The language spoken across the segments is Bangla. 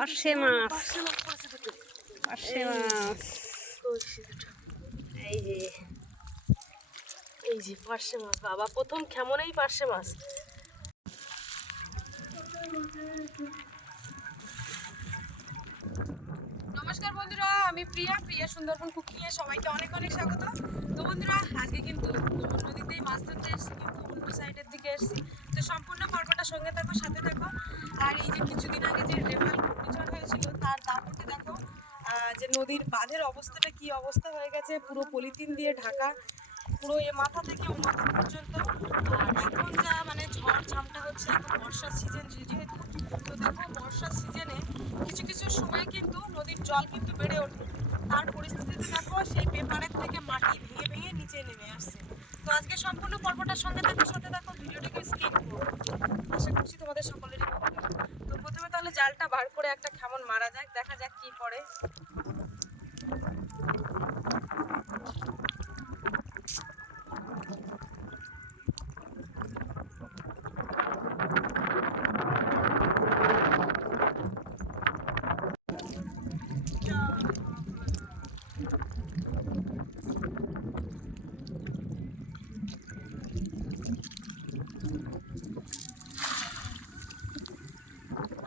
পার্শে মাছ। পার্শে মাছ। এই যে এই যে পার্শে মাছ। বাবা প্রথম কেমনই পার্শে মাছ। নমস্কার বন্ধুরা আমি প্রিয়া প্রিয়া সুন্দরবন কুকিংয়ে সবাইকে অনেক অনেক স্বাগত। তো বন্ধুরা আজকে কিন্তু নদীতেই মাছ ধরতে এসেছি কিন্তু উল্টো সাইডের দিকে এসেছি। তো সম্পূর্ণ পর্বটা সঙ্গে থাকো, সাথে থাকো। আর এই যে কিছুদিন আগে যে রেমাল ঘূর্ণিঝড় হয়েছিল, তার দাপটে দেখো যে নদীর বাঁধের অবস্থাটা কি অবস্থা হয়ে গেছে, পুরো পলিথিন দিয়ে ঢাকা, পুরো এ মাথা থেকে ও মাথা পর্যন্ত। আর এখন যা মানে ঝড় ঝামটা হচ্ছে, এখন বর্ষার সিজন যেহেতু তো দেখো, বর্ষার সিজনে কিছু কিছু সময় কিন্তু নদীর জল কিন্তু বেড়ে ওঠে। তার পরিস্থিতিতে দেখো, সেই পেপারের থেকে মাটি সম্পূর্ণ পর্বটার সঙ্গে দেখো সাথে দেখো ভিডিওটাকে স্কিপ করো আশা করছি তোমাদের সকলেরই ভালো লাগবে তো প্রথমে তাহলে জালটা বার করে একটা কেমন মারা যাক দেখা যাক কি পড়ে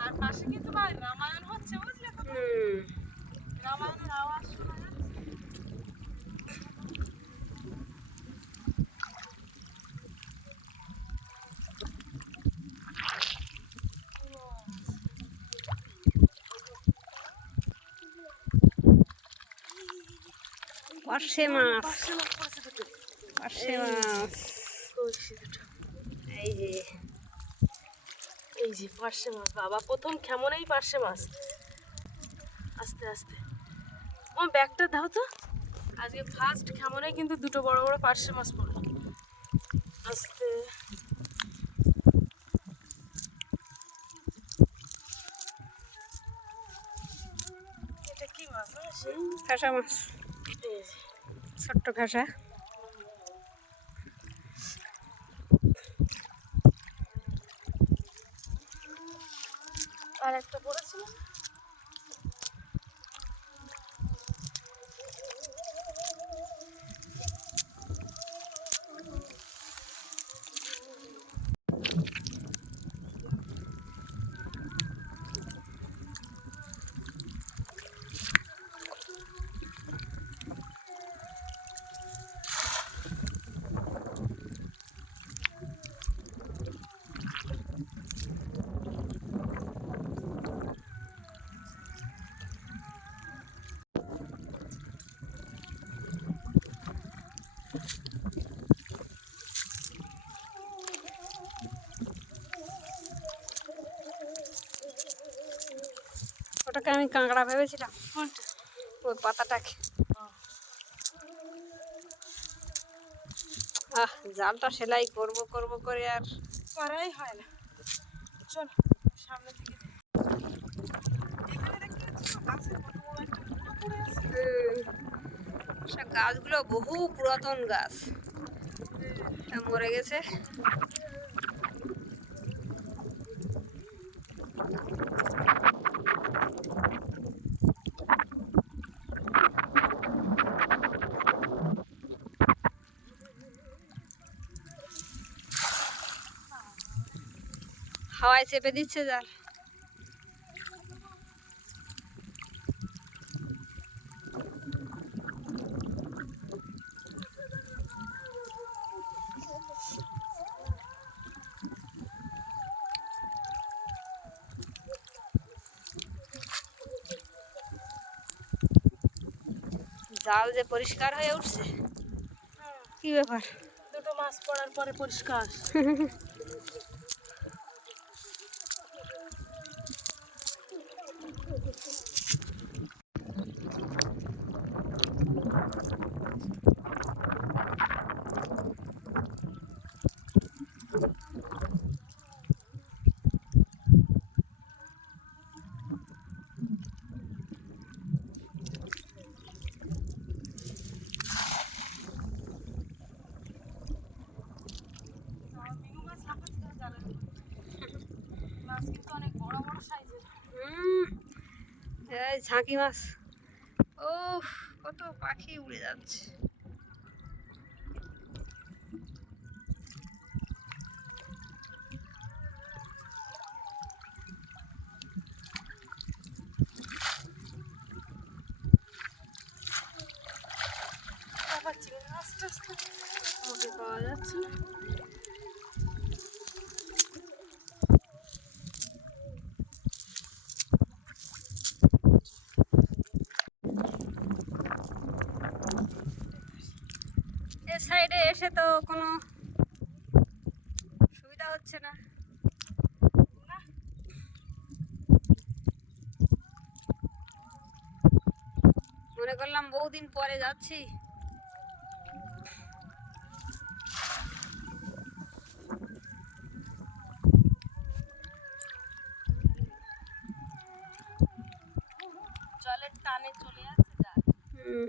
আর ভাই রামায়ণ হচ্ছে বুঝলে তো রামায়ণের আওয়াজ শোনা যাচ্ছে? পার্শে মাছ। পার্শে মাছ এই যে। এই যে পার্শে মাছ বাবা প্রথম কেমনই পার্শে মাছ? আস্তে আস্তে। আমার ব্যাগটা দাও তো। আজকে ফার্স্ট কেমনই কিন্তু দুটো বড় বড় পার্শে মাছ পড়ল। আস্তে। এটা কি মাছ? ফ্যাসা মাছ। ছোট্ট ফ্যাসা আর একটা পড়েছিল ওটাকে আমি কাঁকড়া ভেবেছিলাম। ওই পাতাটাকে। আহ জালটা সেলাই করব করব করে আর করাই হয় না। চল আছে? সব গাছগুলো বহু পুরাতন গাছ। মরে গেছে। হাওয়ায় চেপে দিচ্ছে জাল জাল যে পরিষ্কার হয়ে উঠছে কি ব্যাপার? দুটো মাছ পড়ার পরে পরিষ্কার। ঝাঁকি মাছ ও কত পাখি উড়ে যাচ্ছে। পাওয়া যাচ্ছে না। তো কোনো সুবিধা হচ্ছে না। মনে করলাম বহুদিন পরে যাচ্ছি জলের টানে চলে যাচ্ছে যা হুম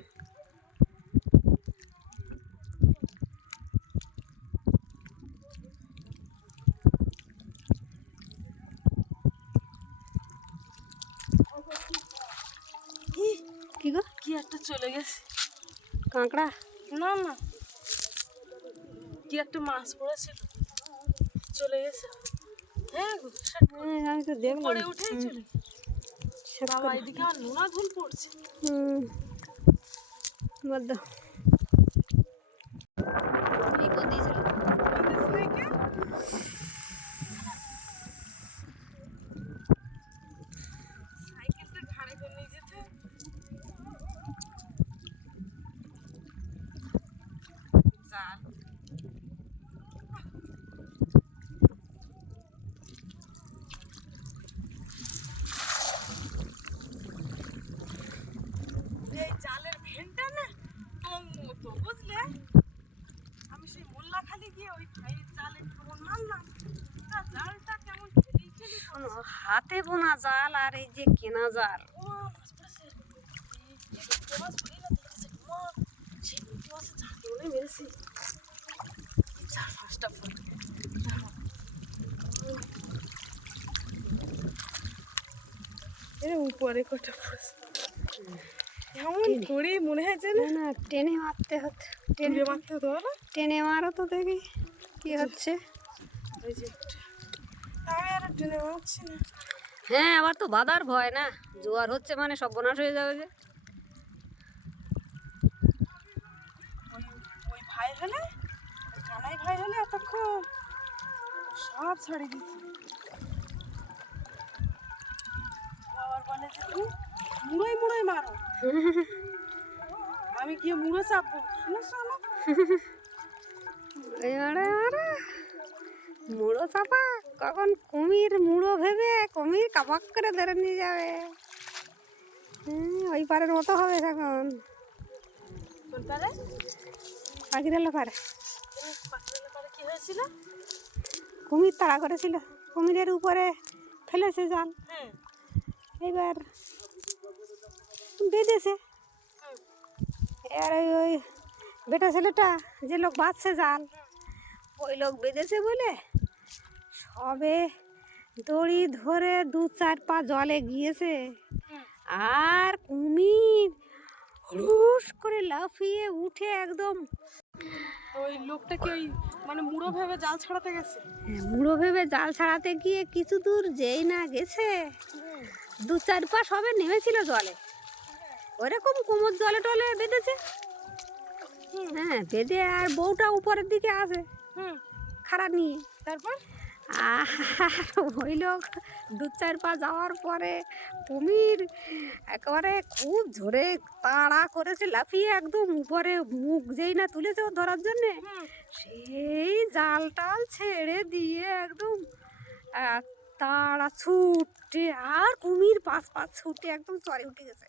কি গো কি একটা চলে গেছে কাঁকড়া না না কি একটা মাছ পড়েছিল চলে গেছে হ্যাঁ গো ষাট করে। হ্যাঁ, আমি তো দেখলাম পরে উঠেই চলে গেছে। সব বাবা করে। এদিকে আমার নোনা ধুল পড়ছে হুম বদ্ধ এই কত দিয়েছিল সাইকেলটা ঘাড়ে করে নিয়ে যেতে জাল এই জালের ভেনটা না তোর মতো বুঝলে আমি সেই মোল্লাখালি গিয়ে ওই ভাইয়ের জালে কেমন মারলাম তা জালটা কেমন ঠেলি ঠেলি শোনো, হাতে বোনা জাল আর এই যে কেনা জাল। উপরে কটা পড়েছে এমন করে মনে হয় যে না না টেনে মারতে হতো। টেনে টেনে মারতে হতো টেনে মারো তো দেখি। কি হচ্ছে? হ্যাঁ আবার তো বাধার ভয় না? জোয়ার হচ্ছে মানে সর্বনাশ হয়ে যাবে যে। ওই ওই হলে? ওই কানাই হলে এতক্ষণ? সব ছাড়ি দিচ্ছে। আবার বলে যে তুমি মুড়োই মুড়োই মারো। আমি গিয়ে মুড়ো চাপবো। শুনেছো আরে মুড়ো চাপা কখন কুমির মুড়ো ভেবে কুমির কাপাক করে ধরে নিয়ে যাবে। ওই পারের মতো হবে এখন পাখিরালা পারে কি হয়েছিল? কুমির তাড়া করেছিল। কুমিরের উপরে ফেলেছে জাল। এবার বেঁধেছে। এবার ওই ওই বেটা ছেলেটা যে লোক বাঁধছে জাল ওই লোক বেঁধেছে বলে? সবে দড়ি ধরে দু চার পা জলে গিয়েছে। আর কুমির হুস করে লাফিয়ে উঠে একদম ওই লোকটা কি ওই মানে মুড়ো ভেবে জাল ছাড়াতে গেছে? মুড়ো ভেবে জাল ছাড়াতে গিয়ে কিছু দূর যেই না গেছে দু চার পা সবে নেমেছিল জলে। ওরকম কোমর জলে টলে বেঁধেছে। হ্যাঁ বেঁধে আর বউটা উপরের দিকে আছে হুম খারাপ নিয়ে তারপর? আর ওই লোক দু চার পা যাওয়ার পরে কুমির একেবারে খুব জোরে তাড়া করেছে লাফিয়ে একদম উপরে মুখ যেই না তুলেছে ও ধরার জন্যে। সেই জাল টাল ছেড়ে দিয়ে একদম তাড়া ছুটে আর কুমির পাঁচ পাঁচ ছুটে একদম চরে উঠে গেছে।